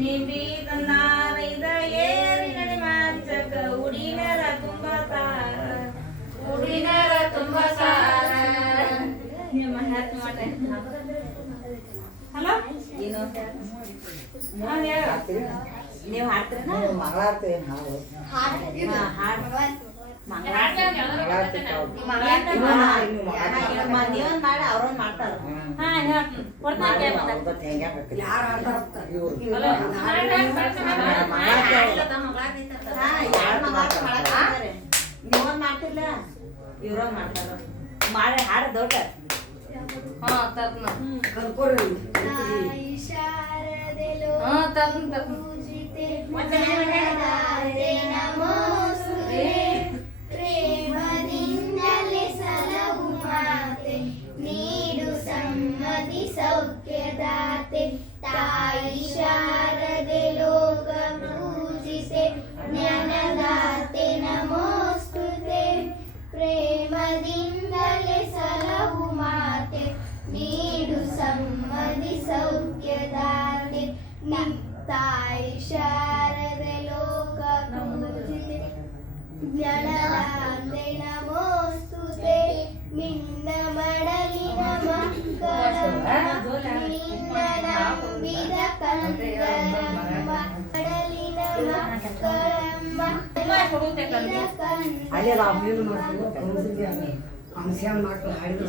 ನಿಂಬಿ ತಂದಾನೈದ ಏರಿ ನಡಿ ಮಂಚಕ ಉಡಿನರ ತುಂಬ ತಾರ ಉಡಿನರ ತುಂಬ ಸಾರ ನಿಮ್ಮ ಹ್ಯಾತ್ ಮಾಡೆ ಹಲೋ ಏನು ನೀವು ಹಾಡ್ತೀರ ಮಂಗಳಾರತಿ ಹಾಡು ನೀವೊಂದ್ ಮಾಡಿ ಅವ್ರೊಂದ್ ಮಾಡ್ತಾರ ನೀವೊಂದ್ ಮಾಡ್ತಿರ್ಲ ಇವ್ರೊಂದ್ ಮಾಡ್ತಾರ ಮಾಡಿ ಹಾಡ ದೊಡ್ಡ ಪ್ರೇಮದಿಂದಲೇ ಸಲಹು ಮಾತೆ ನೀಡು ಸಮ್ಮತಿ ಸೌಖ್ಯದಾತೆ ತಾಯಿ ಶಾರದೆ ಲೋಕ ಪೂಜಿತೆ ಜ್ಞಾನದಾತೆ ನಮೋಸ್ತುತೆ ಪ್ರೇಮದಿಂದಲೇ ಸಲಹು ಮಾತೆ ನೀಡು ಸಮ್ಮತಿ ಸೌಖ್ಯದಾತೆ ತಾಯಿ ಶಾರದೆ ಲೋಕ ಪೂಜಿತೆ ಜ್ಞಾನದಾತೆ ನಮೋಸ್ತುತೆ ನಿನ್ನ ಮಡಲಿನ ಮಕ್ಕಳಮ್ಮ ನಿನ್ನ ನಂಬಿದ ಕಂದರಮ್ಮ ಮಡಲಿನ ಮಕ್ಕಳಮ್ಮ ಅಲ್ಲೇ ರಾಮಲೀಲ ಮಾಡ್ತಾರೆ ಅಂಶ ಮಕ್ಕಳು ಹಾಡಿದ್ರು